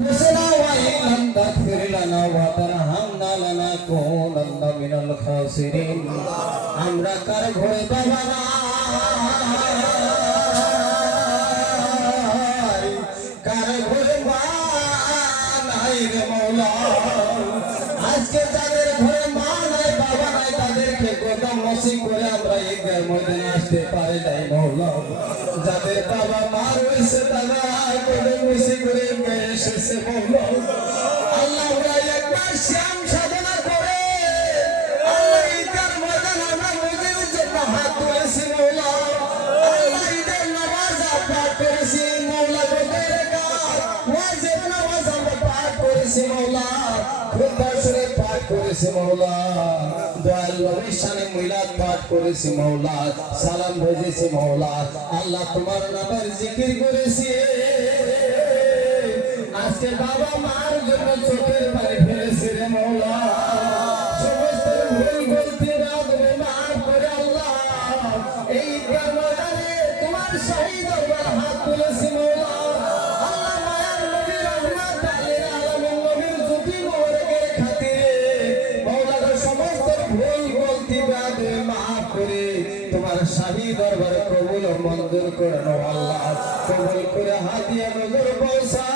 أنفسنا وإن لم تغفر لنا وترحمنا لنكونن من الخاسرين আমরা কার ঘরে বাবা নাই কার ঘরে মা নাই রে মওলা আজকে যাদের ঘরে মা নাই বাবা নাই তাদেরকে কদম নসিব করে আমরা এই ময়দানে আসতে পারি নাই মওলা যাদের বাবা মা রয়েছে তারা কদম নসিব করে এসেছে মওলা আল্লাহ একবার শ্যাম সাধনা করে আল্লাহ ঈদের ময়দান আমরা মুজিবের জন্য হাত তুলেছি মওলা আল্লাহ ঈদের নামাজ পাঠ করেছি মওলা গোদের ওয়াজিব নামাজ আমরা পাঠ করেছি মওলা খুতবা শরীফ পাঠ করেছি মওলা দয়াল নবীর শানে মিলাদ পাঠ করেছি মওলা সালাম ভেজেছি মওলা আল্লাহ তোমার নামের জিকির করেছি আজকে বাবা মার জন্য চোখের পানি ফেলেছে রে মওলা সমস্ত ভুল গলতি রাগবে মাফ করে আল্লাহ এই ময়দানে তোমার শহীদ হওয়ার হাত তুলেছি মওলা আল্লাহ মায়ার নবী রহমত আলিল আলামিন নবীর জ্যোতি মোবারকের খাতিরে মওলা সমস্ত ভুল গলতি রাগবে মাফ করে তোমার শাহী দরবার কবুল ও মঞ্জুর করে নাও আল্লাহ কবুল করে হাদিয়া নজর পৌঁছা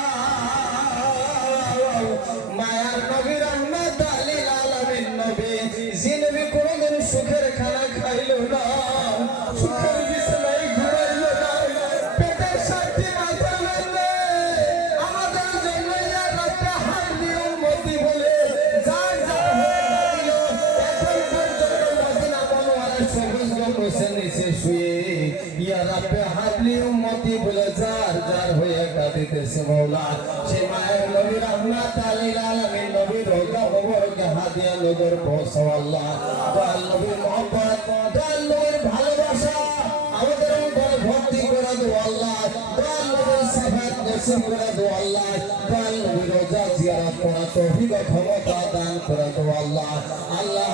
মায়ার নবী রহমত আলিল আলামিন নবী যে নবী কোনদিন সুখের খানা খাইলো না সুখের বিছানায় ঘুমাইলো না পেটের শান্তি মাথা মেলে আমাদের জন্য ইয়া রাব্বে হাবলি উম্মতি বলে যার যার হয়ে এখন পর্যন্ত মদিনা মনোয়ারা সবুজ গম্বুজের নিচে শুয়ে ইয়া রাব্বে হাবলি উম্মতি বলে যার যার হয়ে কাঁদিতেছে মওলা সে মায়ের নবী রহমত আলিল আলামিন নবী রোজা মোবারকে হাদিয়া নজর পৌঁছাও আল্লাহ দয়াল নবীর মহব্বত দয়াল নবীর ভালোবাসা আমাদের অন্তরে ভর্তি করে দাও আল্লাহ দয়াল নবীর সিফাত নসিব করে দাও আল্লাহ দয়াল নবীর রোজা জিয়ারত করা তৌফিক ও ক্ষমতা দান করে দাও আল্লাহ আল্লাহ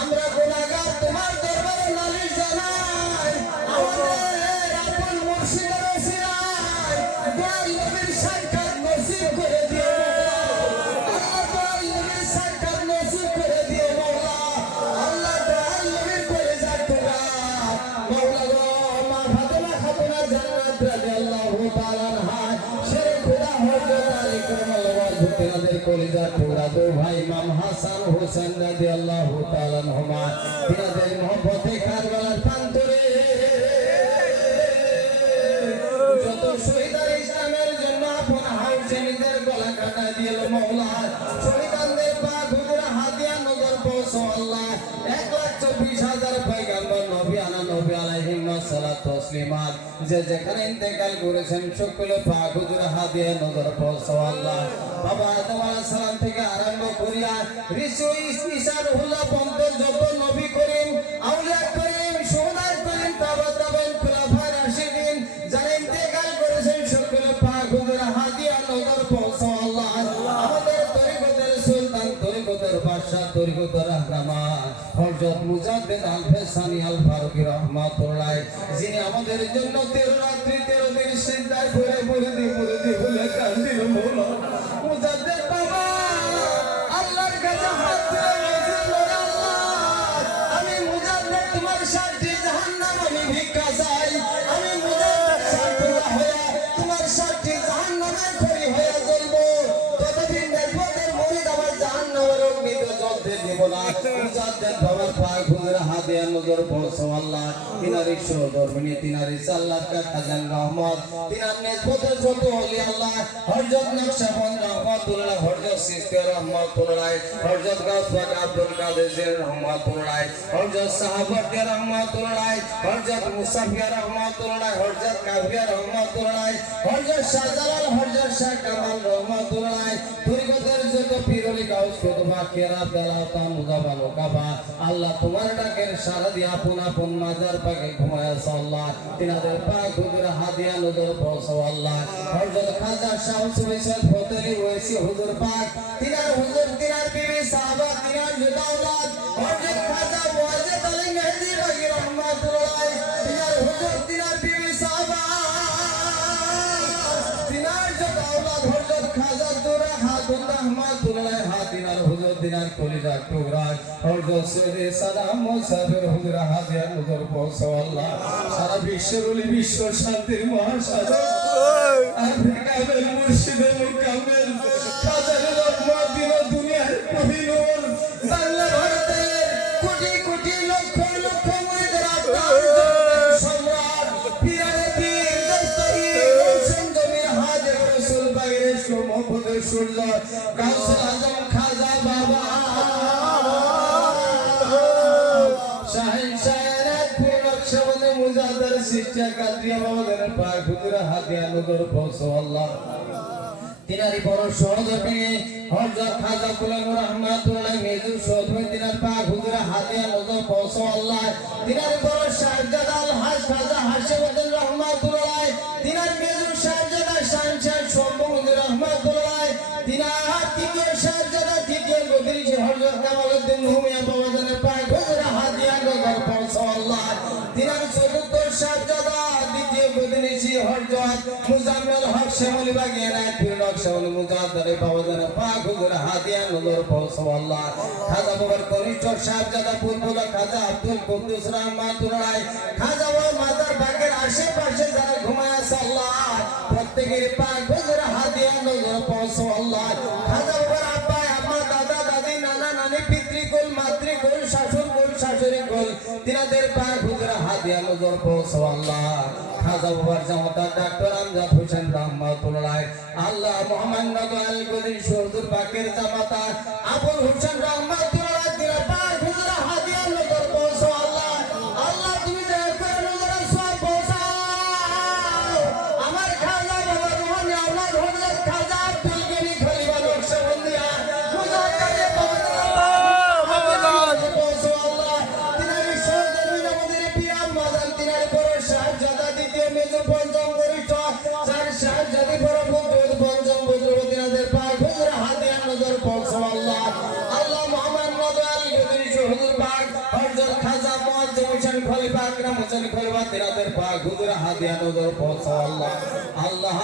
আমরা গুনাহগার তোমার দরবারে নালিশ জানাই আমাদের আপন মুর্শিদের ওসিলায় দয়াল নবীর সাক্ষাৎ নসিব করে দিও আল্লাহ দয়াল নবীর সাক্ষাৎ নসিব করে দিও মওলা আল্লাহ দয়াল নবীর কলিজার টুকরা মওলা গো মা ফাতেমা খাতুনা জান্নাত রাদিয়াল্লাহু তাআলা আনহা শেরে খোদা হযরত আলী কারামাল্লাহু তাআলার কলিজার টুকরা দো ভাই ইমাম হাসান হোসেন রাদিয়াল্লাহু তাআলা আনহুমা তিনাদের মহব্বতে কারবালার প্রান্তরে যত শহীদ ইসলামের জন্য আপন হাউসে নিজের গলা কাটা দিল মওলা শহীদদের পাক হুজুর হাদিয়া নজর পৌঁছাও আল্লাহ 1,24,000 পয়গম্বর নবী আলাইহিস সালাতু তাসলিমাত যে যেখানে ইন্তেকাল করেছেন সকলে পাক হুজুর হাদিয়া নজর পৌঁছাও আল্লাহ বাবা আদম আলাইহিস সালাম থেকে আরম্ভ করিয়া ঋষি ঈসা রুহুল্লাহ পর্যন্ত যত নবী করিম আউলিয়া করিম সুহাদা করিম তাবাতাবেন খুলাফা রাশিদিন যারা ইন্তেকাল করেছেন সকলে পাক হুজুর হাদিয়া নজর পৌঁছাও আল্লাহ আমাদের তরিকতের সুলতান তরিকতের বাদশা তরিকতের রাহমান হযরত মুজাদ্দিদ আল ফেসানি আল ফারুকী রাহমাতুল্লাহ যিনি আমাদের জন্য 13 রাত্রি 13 দিন সিজদায় পড়ে মুরিদি বলে কান্দিল মওলা মুজাদ্দিদ বাবা আল্লাহর কাছে হাত তুলে বলেছিল আল্লাহ আমি মুজাদ্দিদ তোমার সাথে জাহান্নাম আমি ভিক্ষা চাই আমি মুজাদ্দিদ সাথুল্লাহ হয়ে তোমার সাথে জাহান্নামে খড়ি হয়ে জ্বলব ততদিন নেজবতের মুরিদ আমার জাহান্নামের অগ্নিতে জ্বলতে দেব না মুজাদ্দিদ বাবার পাক হুজুর হাদিয়া নজর পৌঁছাও আল্লাহ তিনারি সহধর্মিনী তিনারি সাল্লাত কা খাজান রহমত তিনার নেজবতের যত ওলি আল্লাহ হযরত নকশবন্দ রহমাতুল্লাহ হযরত সিস্তি রহমাতুল্লাহ হযরত গাউস আব্দুল কাদের জিলানী রহমাতুল্লাহ হযরত সাহাবাত রহমাতুল্লাহ হযরত মুসাফিয়া রহমাতুল্লাহ হযরত কাবিয়া রহমাতুল্লাহ হযরত শাহজালাল হযরত শাহ কামাল রহমাতুল্লাহ তরিকতের যত পীরলি গাউস কুতুবা কেরাত দালাতা মুজাবাল কাবা আল্লাহ তোমার ডাকের সারা দিয়ে আপন আপন মাজার পাকে ঘুমায় আল্লাহ তিনাদের পাক হুজুর হাদিয়া নজর পৌঁছাও আল্লাহ হযরত খাজা শামস ওয়াইসিল ফতেলি ওয়াইসি হুজুর পাক তিনার হুজুর তিনার বিবি সাহাবা তিনার দাওলাত হযরত খাজা ওয়াজিদ আলী মেহদি বাগী রহমাতুল্লাহ তিনার হুজুর তিনার বিবি সাহাবা তিনার মদিনার কলিজা টুকরা হযরত সৈয়দে সালাম মুসাফির হুজুর হাদিয়া নজর পৌঁছো আল্লাহ সারা বিশ্বের ওলি বিশ্ব শান্তির মহাসাগর আফ্রিকার মুর্শিদে মুকাম্মেল খাজার রহমত দিন দুনিয়ার কোহিনূর বাংলা ভারতের কোটি কোটি লক্ষ লক্ষ মুরিদের আত্মার সম্রাট পীরের পীর দস্তগীর হোসেন জমির হাজে রাসূল বাইরে মোহাম্মদের সূর্য গাউসুল আজম খাজা বাবা শাহিন শায়রাত পুরনকশবন্দি মুজাদ্দার সিস্টার কাদরিয়া বাবাদের পাক হুজুর হাদিয়া নজর পৌঁছো আল্লাহ তিনারি বড় সহযোগী হযরত খাজা গোলাম রহমাতুল্লাহ মেজু সদর তিনার পাক হুজুর হাদিয়া নজর পৌঁছো আল্লাহ তিনারি বড় শাহজাদা আল হাজ খাজা হাশিমউদ্দিন রহমাতুল্লাহ তিনার মেজু শাহজাদা শানশাহ শম্ভুদ্দিন রহমাতুল্লাহ তিনার তৃতীয় শাহজাদা তৃতীয় গদিনী হযরত কামালউদ্দিন হুমিয়া বাবাদের পাক হুজুর হাদিয়া নজর পৌঁছো আল্লাহ তিনার চতুর্থ শাহজাদা দ্বিতীয় গদিনী হযরত মুজাম্মেল হক শ্যামলী বাগিয়ানা নকশবন্দি মুজাদ্দারে বাবাদের পাক হুজুর হাদিয়া নজর পৌঁছো আল্লাহ খাজা বাবার কনিষ্ঠ শাহজাদা পূর্বদা খাজা আব্দুল কুদ্দুস রহমাতুল্লাহ খাজা বাবার মাজার বাগের আশেপাশে যারা ঘুমায় আছে আল্লাহ প্রত্যেকের পাক হুজুর হাদিয়া নজর পৌঁছো আল্লাহ খাজা বাবার আব্বা আম্মা দাদা দাদি নানা নানি পিতৃকুল মাতৃকুল শাশুড়কুল শাশুড়িকুল তিনাদের পাক হুজুর হাদিয়া নজর পৌঁছো আল্লাহ খাজা বাবার জামাতা ডাক্তার আমজাদ হোসেন রহমাতুল্লাহ আল্লাহ মোহাম্মদ নবী আল গদির হুজুর পাকের জামাতা আবুল হোসেন রহমাতুল্লাহ তিনার পাক হুজুর হাদিয়া নজর পৌঁছো আল্লাহ আল্লাহ তুমি দয়া করে নজর সওয়াব পৌঁছাও আমার খাজা বাবার রুহানি আওলাদ হযরত খাজা আব্দুল গনি খলিফা নকশবন্দিয়া মুজাদ্দারে বাবাদের পৌঁছো আল্লাহ তিনার সহধর্মী আমাদের পিয়ার মাদান তিনার বড় শাহজাদা দ্বিতীয় মেজু পঞ্চম গরিষ্ঠ চার শাহজাদি বড় পুত্র পঞ্চম পুত্র তিনাদের পাক হুজুর হাদিয়া নজর পৌঁছো আল্লাহ আল্লাহ মোহাম্মদ নবী আল গদির হুজুর পাক হযরত খাজা মুআজ্জম হোসেন খলিফা আকরাম হোসেন খলিফা তিনাদের পাক হুজুর হাদিয়া নজর পৌঁছো আল্লাহ আল্লাহ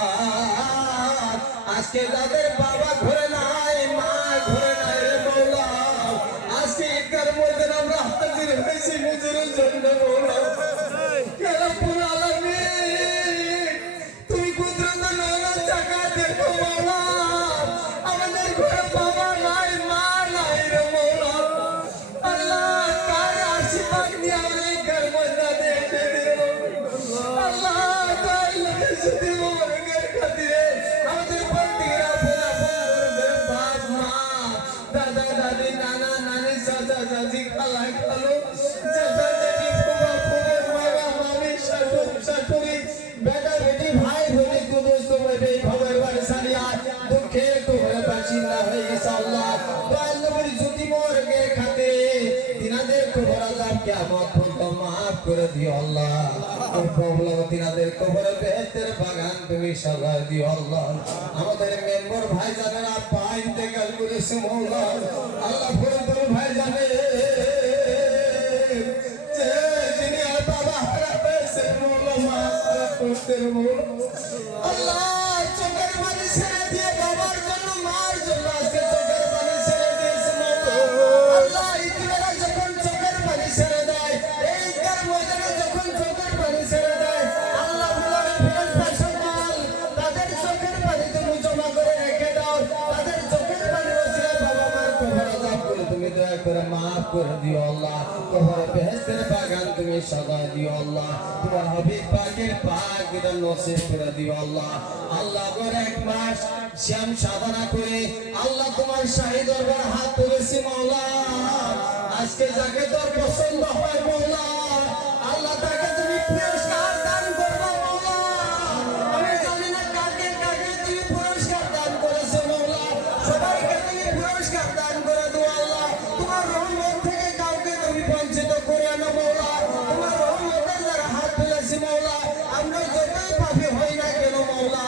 আজকে যাদের বাবা ঘরে নাই মা ঘরে নাই রে মওলা আজকে ঈদগার মধ্যে আমরা হাজির হয়েছি হুজুরের জন্য মওলা ইয়া রাব্বুল আলামিন তুমি কুদরত নওলা জায়গা দেখো মওলা আমাদের ঘরে বাবা নাই মা নাই রে মওলা আল্লাহ কার আশীর্বাদ নিয়ে আমরা এই ঘর মধ্যে দেখে দিও আল্লাহ তাই লাগে যদি মোরগের খাতিরে আমাদের বন্দিরা পুরা পুরা বাপ মা দাদা দাদি নানা নানি চাচা চাচি খালা খালো চাচা চাচি ফুফা ফুফু মামা মামি শাশুড় শাশুড়ি বেটা বেটি ভাই বোনে কুদুস তোমাদের খবর বারসানিয়া দুঃখে তোমরা বাসিন্দা হয়ে গেছে আল্লাহ দয়াল নবীর জ্যোতি মোরগের খাতিরে তিনাদের কবর আযাব কিয়ামত পর্যন্ত মাফ করে দিও আল্লাহ ও প্রভু তিনাদের কবরে বেহেশতের বাগান তুমি সাজায় দিও আল্লাহ আমাদের মেম্বার ভাই জানেরা পা ইন্তেকাল করেছে মওলা আল্লাহ ফরিদুল ভাই জানে যে যিনি আর বাবা হারা পেয়েছে মওলা মা করতে আল্লাহ চোখের পানি ছেড়ে দিয়ে বাবার জন্য মার জন্য আজকে চোখের পানি ছেড়ে দিয়েছে মওলা আল্লাহ ইতিবারা যখন চোখের পানি ছেড়ে দেয় এই কার ময়দানে যখন চোখের পানি ছেড়ে দেয় আল্লাহ বলেন ফিরাজ পাশাল তাদের চোখের পানি তুমি জমা করে রেখে দাও তাদের চোখের পানি ওসিলা বাবা মার কবর আযাব করে তুমি দয়া করে maaf করে দিও আল্লাহ কবরে বেহেশতের বাগান তুমি সাজায় দিও আল্লাহ তোমার হাবিব পাকের পাক দিদার নসিব করে দিও আল্লাহ আল্লাহ গো এক মাস শ্যাম সাধনা করে আল্লাহ তোমার শাহী দরবার হাত তুলেছি মাওলা আজকে যাকে তোর পছন্দ হয় মাওলা আল্লাহ তাকে তুমি পুরস্কার দান করবে মাওলা আমি জানি না কাকে কাকে তুমি পুরস্কার দান করেছো মাওলা সবাইকে তুমি পুরস্কার দান করে দাও আল্লাহ তোমার রহমত থেকে কাউকে তুমি বঞ্চিত করে না মাওলা তোমার রহমতের দ্বারা হাত তুলেছি মাওলা আমরা যতই পাপী হই না কেন মাওলা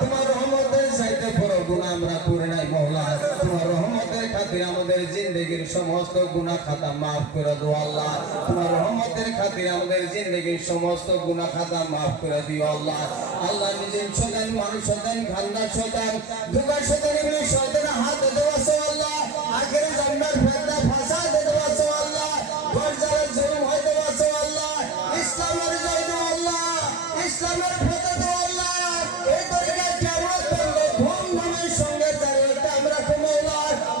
তোমার রহমতের চাইতে বড় গুনাহ আমরা করে নাই মাওলা তোমার রহমতের খাতিরে আমাদের জিন্দেগীর সমস্ত গুনাহ খাতা maaf করে দাও আল্লাহ তোমার রহমতের খাতিরে আমাদের জিন্দেগীর সমস্ত গুনাহ খাতা maaf করে দিও আল্লাহ আল্লাহ নিজে শয়তান মানুষ শয়তান খান্না শয়তান দুগা শয়তান এগুলো শয়তানের হাত দেওয়া আছে আল্লাহ আজ আখেরি জান্নাত ফেরদা ফাসাদ দেওয়াছো আল্লাহ গরজার জুলুম হইতে বাঁচো আল্লাহ ইসলামের জয় দাও আল্লাহ ইসলামের পথে দাও আল্লাহ এই তরিকা কিয়ামত পর্যন্ত ধুমধামের সঙ্গে চালিয়ে আমরা কমৌলা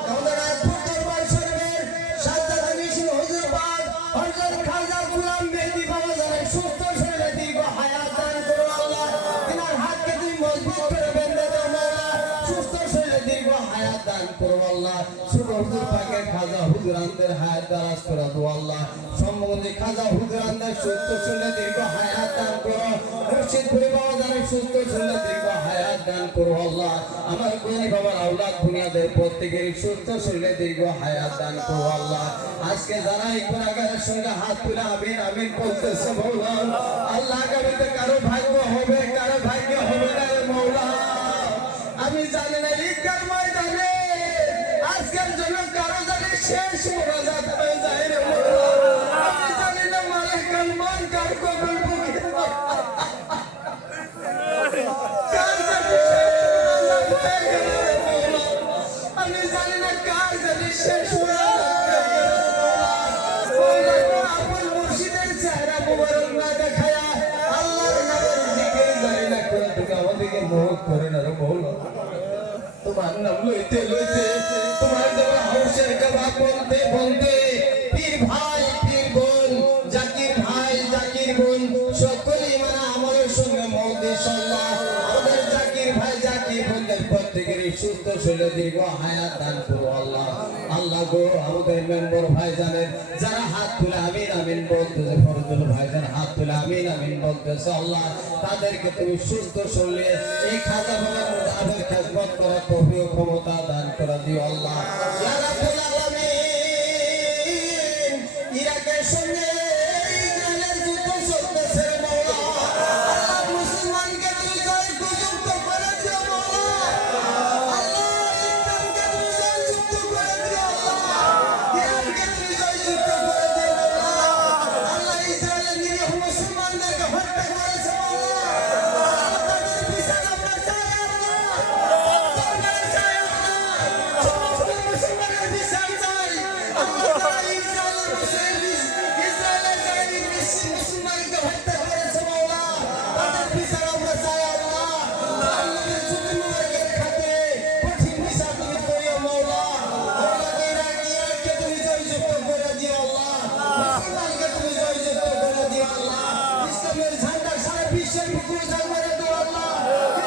আমাদের আয়াতপুর দরবার শরীফের সাজ্জাদা মিশন হুজুর পাক হযরত খাজা গোলাম মেহেদী বাবা জানের সুস্থ শরীরে দীর্ঘ হায়াত দান করো আল্লাহ তিনার হাতকে তুমি মজবুত করে বেঁধে দাও মাওলা সুস্থ শরীরে দীর্ঘ হায়াত দান করো আল্লাহ শুভ হুজুর পাকের খাজা হুজুরানদের হায়াত দারাজ করে দাও আল্লাহ সম্বন্ধে খাজা হুজুরানদের সুস্থ শরীরে দীর্ঘ হায়াত দান করো মুর্শিদপুরি বাবা জানের সুস্থ শরীরে দীর্ঘ হায়াত দান করো আল্লাহ আমার গুণী বাবার আওলাদ দুনিয়াদের প্রত্যেকেরই সুস্থ শরীরে দীর্ঘ হায়াত দান করো আল্লাহ আজকে যারা এই গুনাহগারের সঙ্গে হাত তুলে আমিন আমিন বলতেছে মৌলা আল্লাহ আগামীতে কারো ভাগ্য হবে কারো ভাগ্য হবে না রে মৌলা আমি জানি না ঈদগার ময়দানে আজকের জন্য কারো জানি শেষ মোনাজাত হয়ে যায় রে মৌলা আমি জানি না মালিকাল মান কার কবুল বুকে কার জানি শেষ মোনাজাত হয়ে গেল রে মৌলা আমি জানি না কার জানি শেষ মোনাজাত হয়ে গেল মৌলা আপন মুর্শিদের চেহারা মুবারক না দেখায়া আল্লাহর নামের জিকির জানি না করে তুমি আমাদেরকে মোহ করে না রে মৌলা তোমার নাম লইতে লইতে তোমার দেওয়া হাউসের কাবাব বলতে বলতে পীর ভাই পীর বোন জাকির ভাই জাকির বোন সকলেই মানে আমলের সঙ্গে মৌদি সাল্লাহ আমাদের জাকির ভাই জাকির বোনদের প্রত্যেকেরই সুস্থ শরীরে দীর্ঘ হায়াত দান করো আল্লাহ আল্লাহ গো আমাদের মেম্বার ভাই জানেন যারা হাত তুলে আমিন আমিন বলতেছে ফরজুল ভাই জান হাত তুলে আমিন আমিন বলতেছে আল্লাহ তাদেরকে তুমি সুস্থ শরীরে এই খাজা বাবার মুজাহিদের খেদমত করার তৌফিক ক্ষমতা দান করে দিও আল্লাহ ইয়া রাব্বুল আলামিন ইরাকের সঙ্গে ইসরায়েলের যুদ্ধ চলতেছে রে মাওলা আল্লাহ মুসলমানকে তুমি জয় যুক্ত করে দিও মাওলা আল্লাহ ইসলামকে তুমি জয় যুক্ত করে দিও আল্লাহ ইরানকে তুমি জয় যুক্ত করে দিও মাওলা আল্লাহ ইসরায়েলের নিরীহ মুসলমানদেরকে হত্যা করেছে মাওলা তাদের বিচার আমরা চাই আল্লাহ দরবারে চাই আল্লাহ সমস্ত মুসলমানের বিচার চাই আল্লাহ তারা ইসরায়েলের যারা মুসলমানকে হত্যা করেছে মাওলা তাদের বিচার আমরা চাই আল্লাহ আল্লাহর যুদ্ধ মুবারকের খাতিরে কঠিন বিচার তুমি করিও মাওলা আল্লাহ ইরাককে তুমি জয়যুক্ত করে দিও আল্লাহ মুসলমানকে তুমি জয়যুক্ত করে দিও আল্লাহ ইসলামের ঝান্ডা সারা বিশ্বের বুকে উজাড় করে দাও আল্লাহ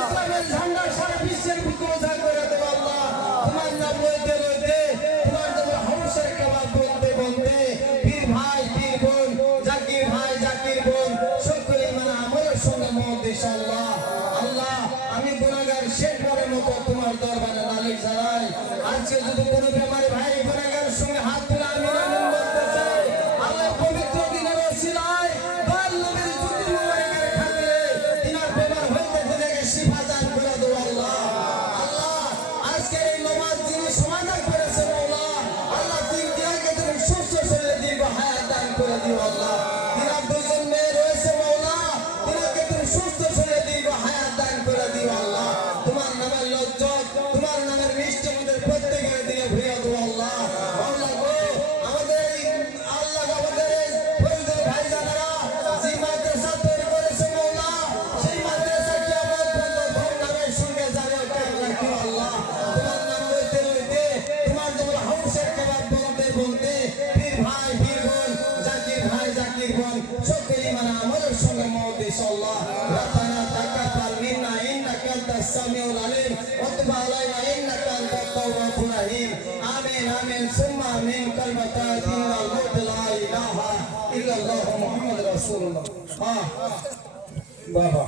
ইসলামের ঝান্ডা সারা বিশ্বের বুকে উজাড় করে দাও আল্লাহ তোমার নাম লইতে লইতে তোমার তোমার হাউসের কাবাব বলতে বলতে পীর ভাই পীর বোন জাকির ভাই জাকির বোন সকলেই মানে আমলের সঙ্গে মহদিস আল্লাহ আল্লাহ আমি গুনাহগার শেষবারের মতো তোমার দরবারে নালিশ জানাই আজকে যদি কোনো বেমারি ভাই গুনাহগারের সঙ্গে হাত তুলে আমিন আমিন বলতেছে আল্লাহ পবিত্র দিনের ওসিলায় দয়াল নবীর যুদ্ধ মুবারকের খাতিরে তিনার বেমার হইতে থেকে শিফা দান করে দাও আল্লাহ আল্লাহ আজকের এই নামাজ যিনি সমাধান করেছে মাওলা আল্লাহ তিনকে তুমি সুস্থ শরীরে দীর্ঘ হায়াত দান করে দিও আল্লাহ তিনার দুইজন মেয়ে রয়েছে মাওলা তিনাকে তুমি সুস্থ শরীরে দীর্ঘ হায়াত দান করে দিও আল্লাহ তোমার নামের লজ্জত তোমার নামের মিষ্টি আমাদের প্রত্যেকের দিকে ভরিয়ে দাও আল্লাহ আল্লাহ গো আমাদের আল্লাহ আমাদের ফরিদুল ভাই জানারা যে মাদ্রাসা তৈরি করেছে মাওলা সেই মাদ্রাসা কিয়ামত পর্যন্ত নামের সঙ্গে জারি রাখিও আল্লাহ তোমার নাম লইতে লইতে তোমার যেমন হাউসের কাবাব বলতে বলতে পীর ভাই পীর বোন জাকির ভাই জাকির বোন সকলেই মানে আমলের সঙ্গে মহদিস আল্লাহ রাব্বানা তাকাব্বাল মিন্না ইন্নাকা আনতাস সামিউল আলিম ওয়া তুব আলাইনা ইন্নাকা আনতাত তাওয়াবুর রহিম আমিন আমিন সুম্মা আমিন কালিমাতা ইন্নাল লা ইলাহা ইল্লাল্লাহু মুহাম্মাদুর রাসূলুল্লাহ বাবা